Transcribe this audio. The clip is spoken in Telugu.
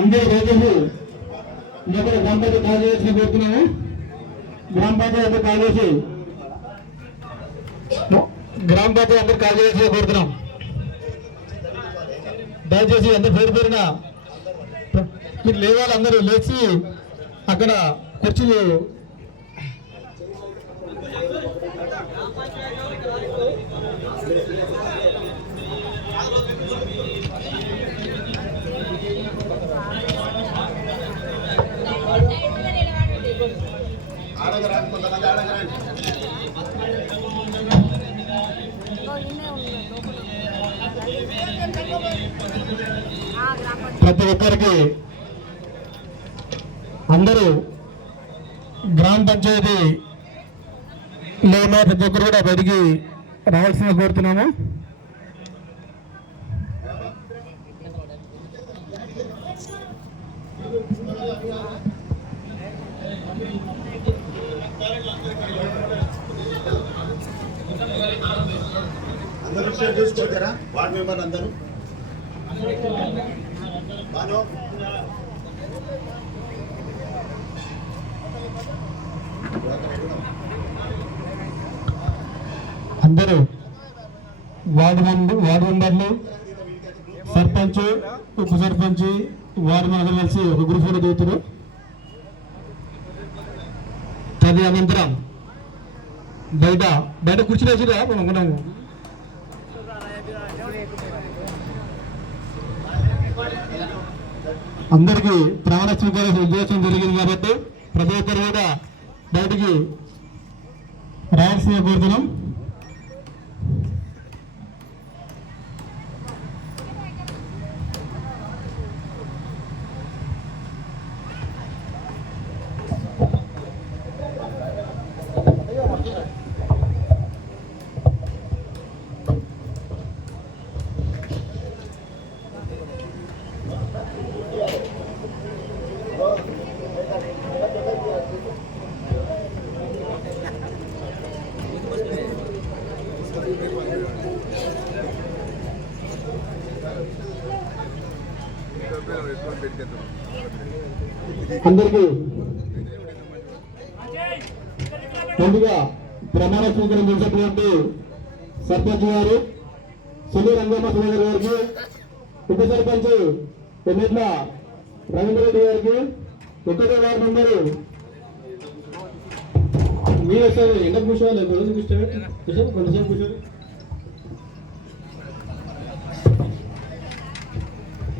అందరూ దయచేసి ఇక్కడ గ్రామ పంచాయతీ కార్యదర్శిని కోరుతున్నాము. గ్రామ పంచాయతీ కార్యదర్శి అందరు కార్యదర్శిగా కోరుతున్నాం. దయచేసి అందరు పేరు పేరున మీరు లేవాలి. అందరూ లేచి అక్కడ కుర్చీలు ప్రతి ఒక్కరికి అందరూ గ్రామ పంచాయతీలో ఉన్న ప్రతి ఒక్కరు కూడా బయటికి రావాల్సిన కోరుతున్నాము. అందరూ షేర్ చేసుకోవచ్చారా? వార్డు మెంబర్లు అందరూ అందరూ వార్డు మెంబర్లు, సర్పంచ్, ఉప సర్పంచ్, వార్డు మెంబర్లు కలిసి ఒక గ్రూప్ ఫోటో దిగుతారు. తది అనంతరం బయట కూర్చుని వేసిరా మనం అందరికీ ప్రమాణ స్వీకారం ఉద్దేశం జరిగింది కాబట్టి ప్రతి ఒక్కరు కూడా బయటికి రావాల్సిన కోరుతున్నాం. అందరికీ ముందుగా ప్రమాణ స్వీకారం చేసినటువంటి సర్పంచ్ గారు సునీ రంగమ్మ సురేంద్ర గారికి, ఉప సర్పంచ్ ఎన్నిట్ల రవీంద్రరెడ్డి గారికి, ఒకటో వార్డు మెంబరు మీరు వస్తారు. ఎండ కూర్చోవాలి, కొంతసేపు కూర్చోవాలి.